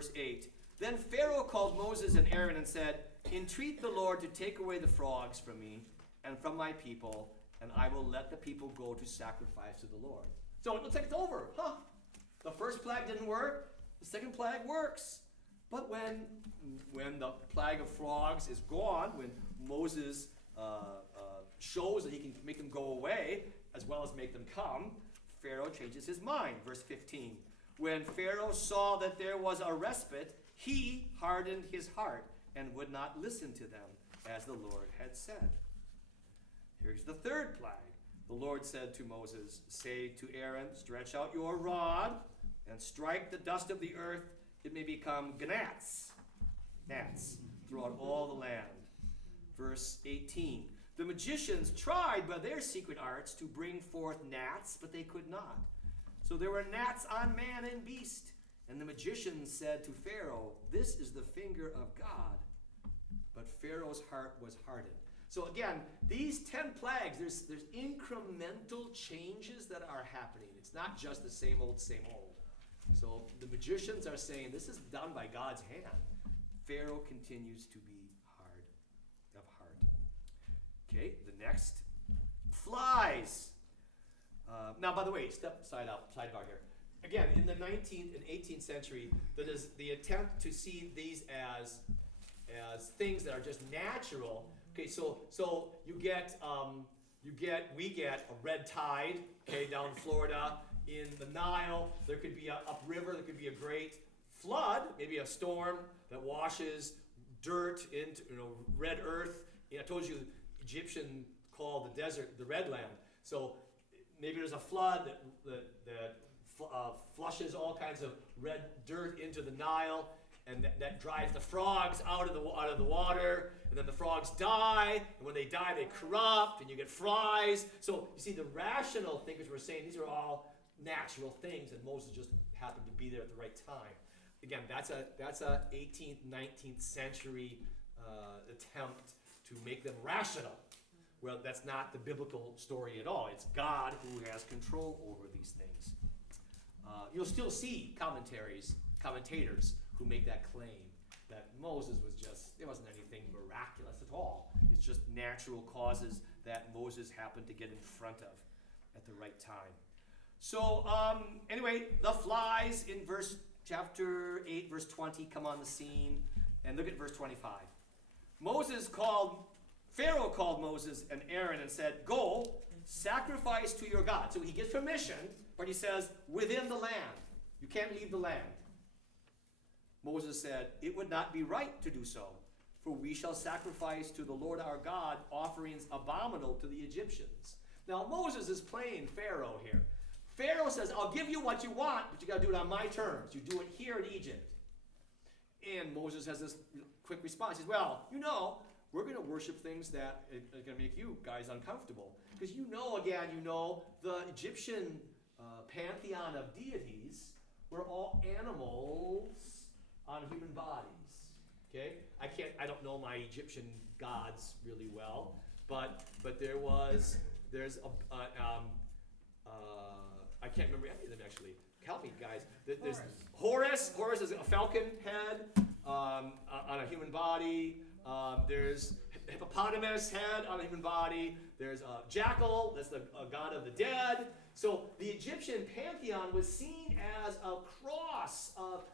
verse 8. Then Pharaoh called Moses and Aaron and said, "Entreat the Lord to take away the frogs from me and from my people, and I will let the people go to sacrifice to the Lord." So it looks like it's over. The first plague didn't work. The second plague works. But when the plague of frogs is gone, when Moses shows that he can make them go away as well as make them come, Pharaoh changes his mind. Verse 15. When Pharaoh saw that there was a respite, he hardened his heart and would not listen to them, as the Lord had said. Here's the third plague. The Lord said to Moses, "Say to Aaron, stretch out your rod and strike the dust of the earth. It may become gnats throughout all the land." Verse 18. The magicians tried by their secret arts to bring forth gnats, but they could not. So there were gnats on man and beast. And the magicians said to Pharaoh, "This is the finger of God." But Pharaoh's heart was hardened. So again, these 10 plagues, there's incremental changes that are happening. It's not just the same old, same old. So the magicians are saying this is done by God's hand. Pharaoh continues to be hard of heart. Okay, the next, flies. Now, by the way, sidebar here. Again, in the 19th and 18th century, that is the attempt to see these as things that are just natural. Okay, so we get a red tide, okay, down in Florida. In the Nile, there could be a upriver, there could be a great flood, maybe a storm that washes dirt into red earth. I told you Egyptian called the desert the red land. So maybe there's a flood that flushes all kinds of red dirt into the Nile, and that drives the frogs out of the water, and then the frogs die, and when they die they corrupt, and you get flies. So you see, the rational thinkers were saying these are all natural things, and Moses just happened to be there at the right time. Again, that's a 18th, 19th century attempt to make them rational. Well, that's not the biblical story at all. It's God who has control over these things. You'll still see commentators who make that claim that Moses there wasn't anything miraculous at all. It's just natural causes that Moses happened to get in front of at the right time. So anyway, the flies in chapter 8, verse 20 come on the scene. And look at verse 25. Pharaoh called Moses and Aaron and said, "Go, sacrifice to your God." So he gives permission, but he says, within the land. You can't leave the land. Moses said, "It would not be right to do so, for we shall sacrifice to the Lord our God offerings abominable to the Egyptians." Now Moses is playing Pharaoh here. Pharaoh says, "I'll give you what you want, but you got to do it on my terms. You do it here in Egypt." And Moses has this quick response. He says, "Well, we're going to worship things that are going to make you guys uncomfortable. Because the Egyptian pantheon of deities were all animals on human bodies. Okay? I don't know my Egyptian gods really well, but I can't remember any of them actually. Help me, guys. There's Horus. Horus is a falcon head on a human body. There's hippopotamus head on a human body. There's a jackal. That's the god of the dead. So the Egyptian pantheon was seen as a cross of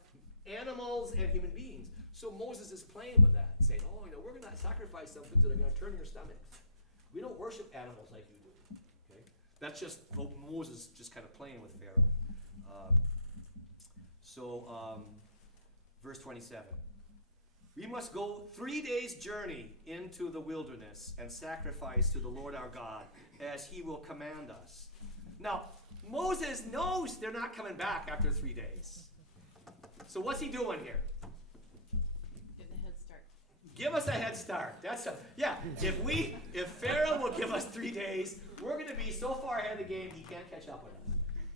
animals and human beings. So Moses is playing with that, saying, we're going to sacrifice some things that are going to turn your stomach. We don't worship animals like you do. Okay? That's just Moses just kind of playing with Pharaoh. Verse 27. "We must go 3 days' journey into the wilderness and sacrifice to the Lord our God, as he will command us." Now, Moses knows they're not coming back after 3 days. So what's he doing here? Give the head start. Give us a head start. If Pharaoh will give us 3 days, we're going to be so far ahead of the game he can't catch up with us.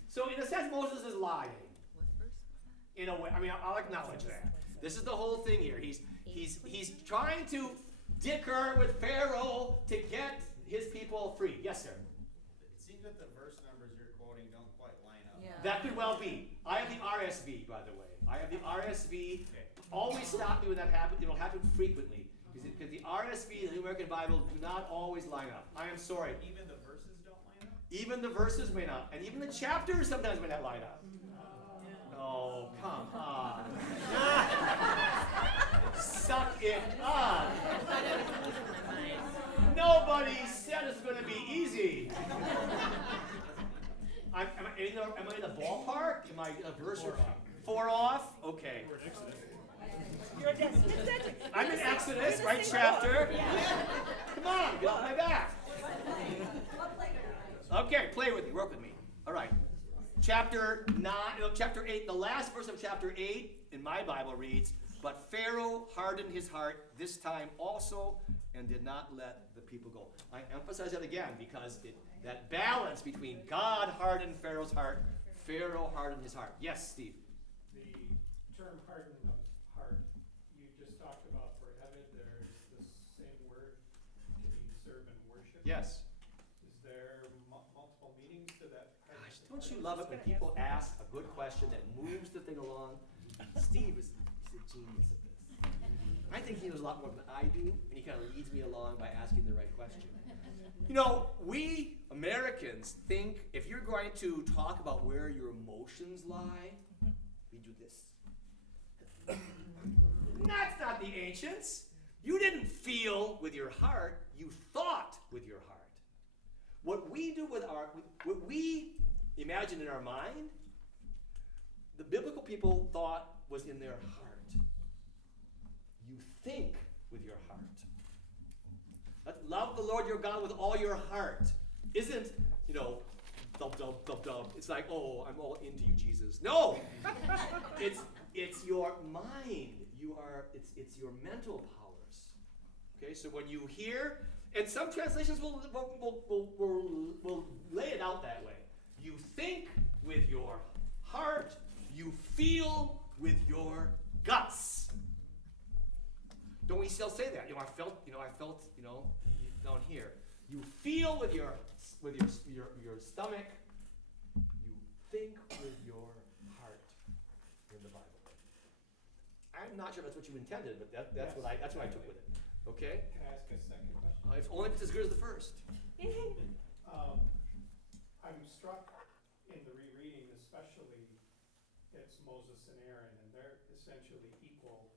So in a sense, Moses is lying. What verse was that? In a way, I'll acknowledge that. This is the whole thing here. He's trying to dicker with Pharaoh to get his people free. Yes, sir. It seems that the verse numbers you're quoting don't quite line up. Yeah. That could well be. I have the RSV, by the way. I have the RSV. Always stop me when that happens. It'll happen frequently. Because the RSV and the New American Bible do not always line up. I am sorry. Even the verses don't line up? Even the verses may not. And even the chapters sometimes may not line up. Oh, come on. Suck it up. Nobody said it's going to be easy. Am I in the ballpark? Am I a verse or 4 off? Okay. I'm in Exodus, right chapter. Come on, get off my back. Okay, play with me, work with me. All right. Chapter 8, the last verse of chapter 8 in my Bible reads, "But Pharaoh hardened his heart this time also and did not let the people go." I emphasize that again because that balance between God hardened Pharaoh's heart, Pharaoh hardened his heart. Yes, Steve? The term harden of heart, you just talked about for heaven, there's the same word to be serve and worship. Yes. Is there multiple meanings to that? Gosh, don't you love it when people ask a good question that moves the thing along? Steve is a genius at this. I think he knows a lot more than I do, and he kind of leads me along by asking the right question. You know, we Americans think if you're going to talk about where your emotions lie, we do this. That's not the ancients. You didn't feel with your heart, you thought with your heart. What we do with what we imagine in our mind, the biblical people thought was in their heart. You think with your heart. Love the Lord your God with all your heart. Isn't, dub, dub, dub, dub. It's like, oh, I'm all into you, Jesus. No! It's your mind. It's your mental powers. Okay, so when you hear, and some translations will lay it out that way. You think with your heart, you feel with your guts. Don't we still say that? I felt, down here. You feel with your stomach. You think with your heart in the Bible. I'm not sure if that's what you intended, but that's what I took with it. Okay? Can I ask a second question? If only if it's as good as the first. I'm struck in the rereading, especially it's Moses and Aaron, and they're essentially equal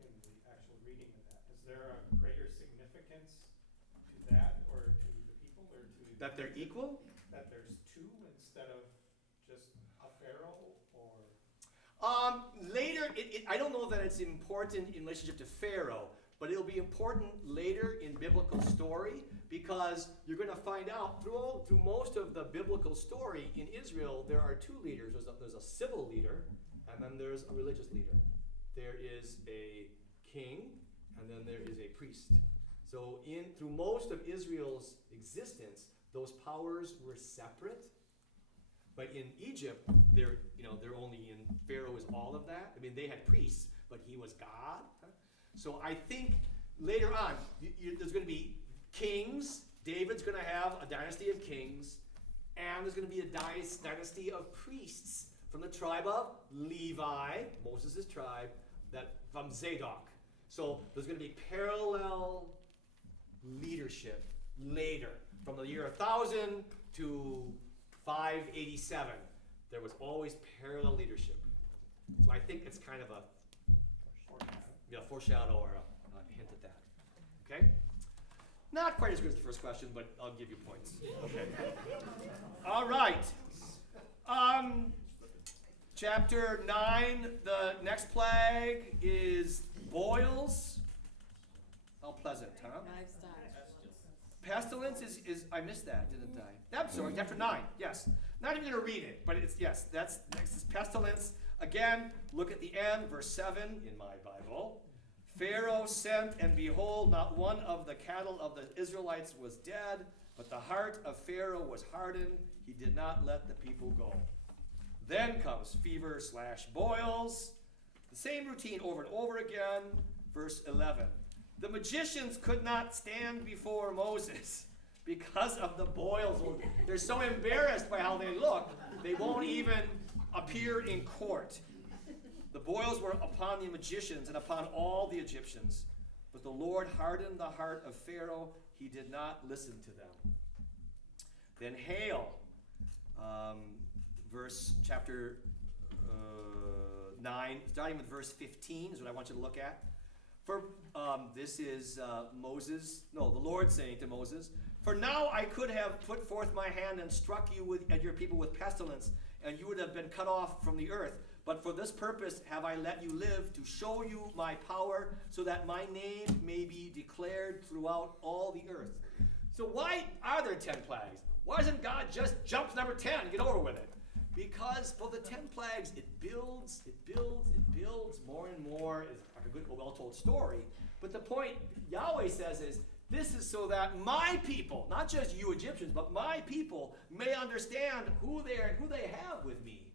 in the actual reading of that. Is there a greater significance to that, or to the people, or to That they're equal? that there's two instead of just a pharaoh, or Later, I don't know that it's important in relationship to Pharaoh, but it'll be important later in biblical story because you're going to find out through most of the biblical story in Israel, there are two leaders. There's a civil leader, and then there's a religious leader. There is a king, and then there is a priest. So through most of Israel's existence, those powers were separate. But in Egypt, they're only in, Pharaoh is all of that. I mean, they had priests, but he was God. So I think later on, there's going to be kings. David's going to have a dynasty of kings. And there's going to be a dynasty of priests from the tribe of Levi, Moses' tribe, from Zadok. So there's going to be parallel leadership later. From the year 1000 to 587, there was always parallel leadership. So I think it's kind of a foreshadow or a hint at that. Okay? Not quite as good as the first question, but I'll give you points. Okay. All right. Chapter 9, the next plague is boils. How pleasant, huh? Livestock. Pestilence is I missed that, didn't I? I'm sorry, chapter 9, yes. Not even going to read it, but that's next is pestilence. Again, look at the end, verse 7 in my Bible. Pharaoh sent, and behold, not one of the cattle of the Israelites was dead, but the heart of Pharaoh was hardened. He did not let the people go. Then comes fever/boils. The same routine over and over again. Verse 11. The magicians could not stand before Moses because of the boils. They're so embarrassed by how they look, they won't even appear in court. The boils were upon the magicians and upon all the Egyptians. But the Lord hardened the heart of Pharaoh. He did not listen to them. Then hail, chapter 9, starting with verse 15 is what I want you to look at. For this is the Lord saying to Moses, "For now I could have put forth my hand and struck you and your people with pestilence, and you would have been cut off from the earth. But for this purpose have I let you live, to show you my power, so that my name may be declared throughout all the earth." So why are there 10 plagues? Why doesn't God just jump to number 10 and get over with it? Because for the 10 plagues, it builds more and more. It's like a good, well-told story. But the point Yahweh says is, this is so that my people, not just you Egyptians, but my people may understand who they have with me,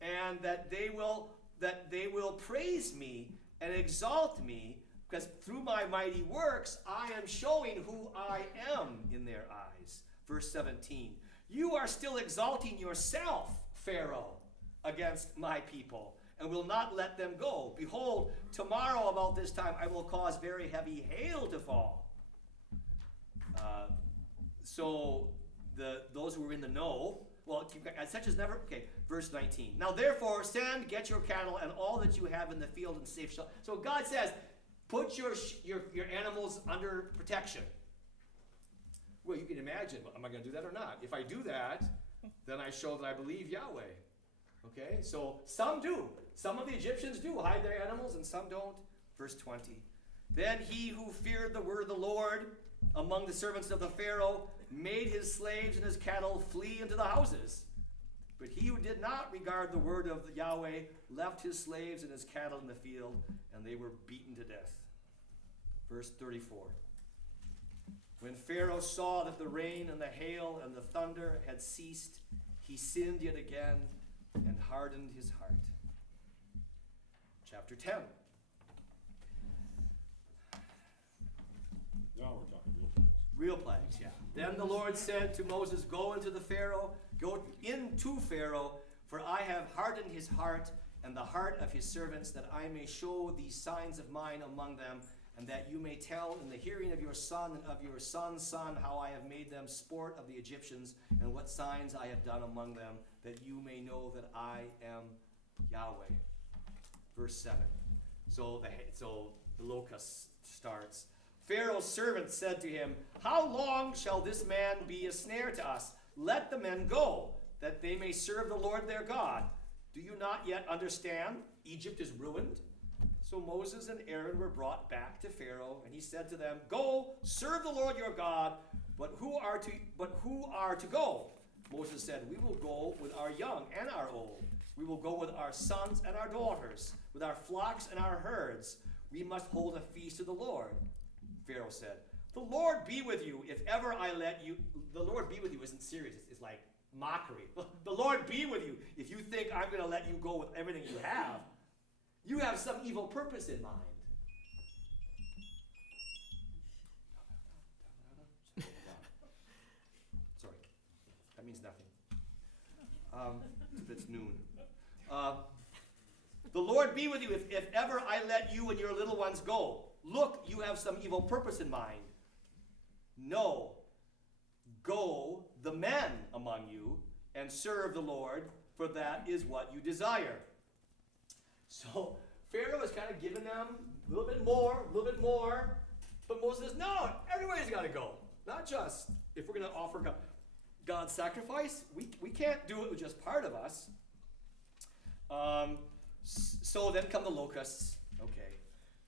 and that they will praise me and exalt me, because through my mighty works I am showing who I am in their eyes. Verse 17, you are still exalting yourself, Pharaoh, against my people, and will not let them go. Behold, tomorrow about this time I will cause very heavy hail to fall. So those who were in the know, such as never, verse 19. Now therefore send, get your cattle and all that you have in the field in safe shelter. So God says, put your animals under protection. Well, you can imagine, am I going to do that or not? If I do that, then I show that I believe Yahweh. Okay, so some do. Some of the Egyptians do hide their animals and some don't. Verse 20. Then he who feared the word of the Lord among the servants of the Pharaoh made his slaves and his cattle flee into the houses. But he who did not regard the word of Yahweh left his slaves and his cattle in the field, and they were beaten to death. Verse 34. When Pharaoh saw that the rain and the hail and the thunder had ceased, he sinned yet again and hardened his heart. Chapter 10. Now we're talking real plagues. Real plagues, yeah. Then the Lord said to Moses, go into Pharaoh, for I have hardened his heart and the heart of his servants, that I may show these signs of mine among them, and that you may tell in the hearing of your son and of your son's son how I have made them sport of the Egyptians, and what signs I have done among them, that you may know that I am Yahweh. Verse 7. So the locust starts. Pharaoh's servant said to him, how long shall this man be a snare to us? Let the men go, that they may serve the Lord their God. Do you not yet understand? Egypt is ruined. So Moses and Aaron were brought back to Pharaoh, and he said to them, go, serve the Lord your God, but who are to go? Moses said, we will go with our young and our old. We will go with our sons and our daughters, with our flocks and our herds. We must hold a feast to the Lord. Pharaoh said, the Lord be with you if ever I let you. The Lord be with you isn't serious. It's like mockery. The Lord be with you if you think I'm going to let you go with everything you have. You have some evil purpose in mind. Sorry, that means nothing. It's noon. The Lord be with you if ever I let you and your little ones go. Look, you have some evil purpose in mind. No, go the men among you and serve the Lord, for that is what you desire. So Pharaoh is kind of giving them a little bit more, but Moses says, no, everybody's got to go. Not just if we're going to offer God's sacrifice. We can't do it with just part of us. So then come the locusts. Okay.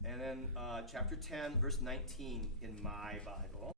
And then chapter 10, verse 19 in my Bible.